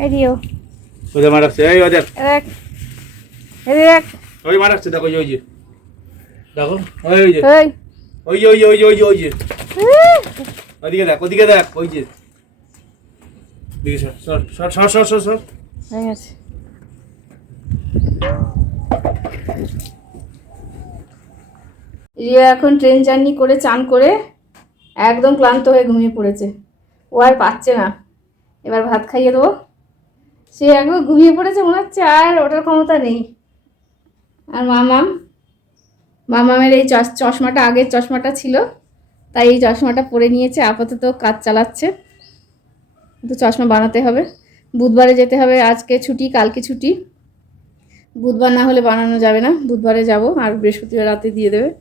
এই রিও ওদের মারাচ্ছে এই ওদের। এ দেখ। এই দেখ। ওই দেখো ওই যে, দেখো ওই ওই যে ওই ওই যে ওই যে ওই ওই যে ওই দেখ ওদিকে দেখ ওই যে। দিকে সর সর সর সর সর সর গেছে। রিয়া এখন ট্রেন জার্নি করে চান করে একদম ক্লান্ত হয়ে ঘুমিয়ে পড়েছে। ও আর পাচ্ছে না। এবার ভাত খাইয়ে দেবো। সে একবার ঘুমিয়ে পড়েছে, মনে হচ্ছে আর ওটার ক্ষমতা নেই। আর মামাম, মামামের এই চশ- চশমাটা আগের চশমাটা ছিল, তাই এই চশমাটা পরে নিয়েছে, আপাতত কাজ চালাচ্ছে। তো চশমা বানাতে হবে। বুধবারে যেতে হবে, আজকে ছুটি, কালকে ছুটি। বুধবার না হলে বানানো যাবে না, বুধবারে যাব, আর বৃহস্পতিবার রাতে দিয়ে দেবে।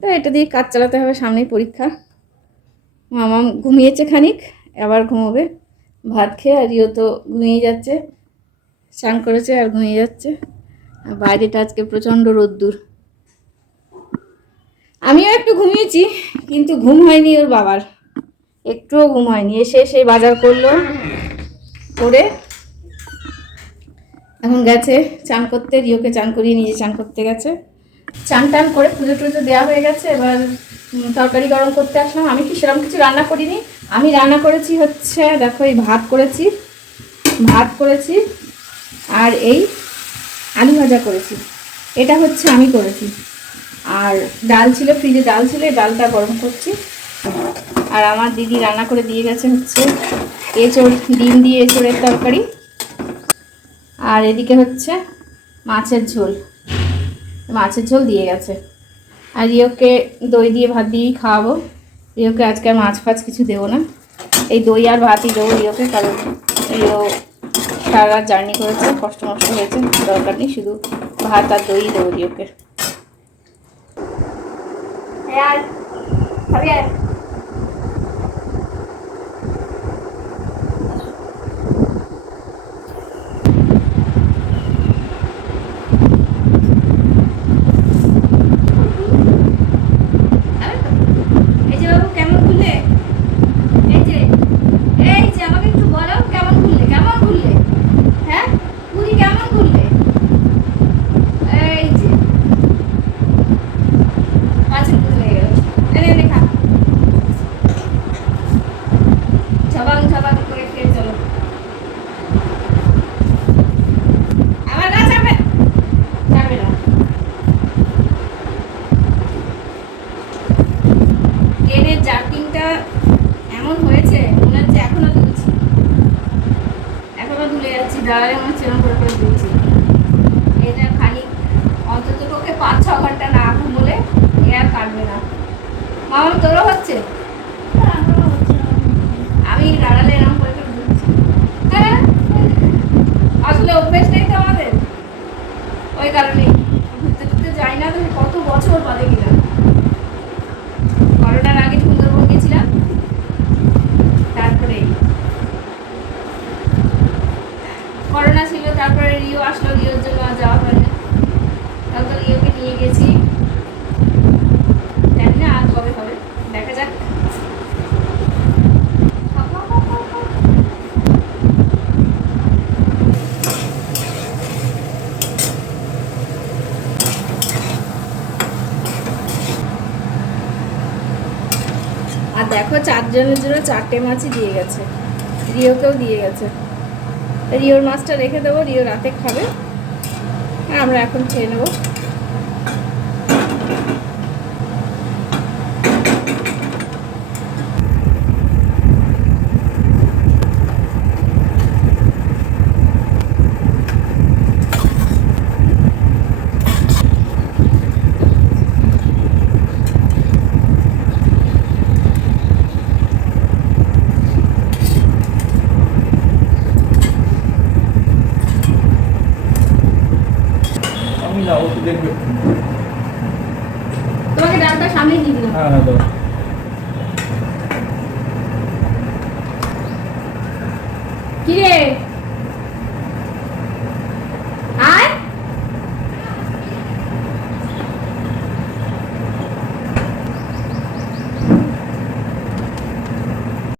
তো এটা দিয়ে কাজ চালাতে হবে, সামনেই পরীক্ষা। মামা ঘুমিয়েছে খানিক আবার ঘুমোবে। ভাত খেয়ে আর ইও তো ঘুমিয়ে যাচ্ছে। চান করেছে আর ঘুমিয়ে যাচ্ছে। আর বাইরেটা আজকে প্রচণ্ড রোদ্দুর। আমিও একটু ঘুমিয়েছি, কিন্তু ঘুম হয়নি ওর বাবার। একটুও ঘুম হয়নি। এসে সেই বাজার করল, করে এখন গেছে চান করতে। রিওকে চান করিয়ে নিজে চান করতে গেছে। চান টান করে পুজো টুজো দেওয়া হয়ে গেছে। এবার তরকারি গরম করতে আসলাম। আমি কি সেরকম কিছু রান্না করিনি? আমি রান্না করেছি হচ্ছে, দেখো এই ভাত করেছি ভাত করেছি, আর এই আলু ভাজা করেছি। এটা হচ্ছে আমি করেছি। আর ডাল ছিল, ফ্রিজে ডাল ছিল, এই ডালটা গরম করছি। আর আমার দিদি রান্না করে দিয়ে গেছে হচ্ছে এঁচড়, ডিম দিয়ে এঁচড়ের তরকারি। আর এদিকে হচ্ছে মাছের ঝোল। মাছের ঝোল দিয়ে গেছে। আর রিওকে দই দিয়ে ভাত দিয়েই খাওয়াবো। রিওকে আজকে আর মাছ ফাছ কিছু দেবো না। এই দই আর ভাতই দেবো রিওকে কারণ রিও সারা রাত জার্নি করেছে, কষ্ট মষ্ট হয়েছে, দরকার নেই, শুধু ভাত আর দই দেবো রিওকে আর খাবি আর এই যে বাবু কেমন ঘুরলে এই যে এই যে আমাকে একটু বলো কেমন ঘুরলে কেমন ঘুরলে হ্যাঁ পুরী কেমন ঘুরলে এই যে পাঁচের ঘুরলে গেল এনে এনে খা ঝবাং ঝবাং করে খেয়ে চলো। আমার ট্রেনের জার্কিংটা এমন হয়েছে, মনে হচ্ছে এখনও দুলছি। এখনও দুলে যাচ্ছি দাঁড়ালে মনে হচ্ছে করে করে দুলছি। এটা খানিক, অন্তত পক্ষে পাঁচ ছ ঘণ্টা না ঘুমোলে এ আর কাটবে না। মামার তোরও হচ্ছে আমি দাঁড়ালে এরকম করে করে দুলছি হ্যাঁ আসলে অভ্যেস নেই তো আমাদের ওই কারণেই ঘুরতে টুরতে যাই না তো কত বছর বাদে গেলাম। করোনার আগে সুন্দরবন গেছিলাম। তারপরে করোনা ছিল, তারপরে রিও আসলো, রিওর জন্য আর যাওয়া হয়নি। তাহলে তো রিওকে নিয়ে গেছি জানি না আর কবে হবে দেখা যাক আর দেখো চারজনের জন্য চারটে মাছই দিয়ে গেছে। রিওকেও দিয়ে গেছে। রিওর মাছটা রেখে দেবো, রিও রাতে খাবে। আর আমরা এখন খেয়ে নেব। না ও তো দেখবে। তোমাকে ডালটা সামনে দিয়ে দিলাম। হ্যাঁ হ্যাঁ দাও। কি রে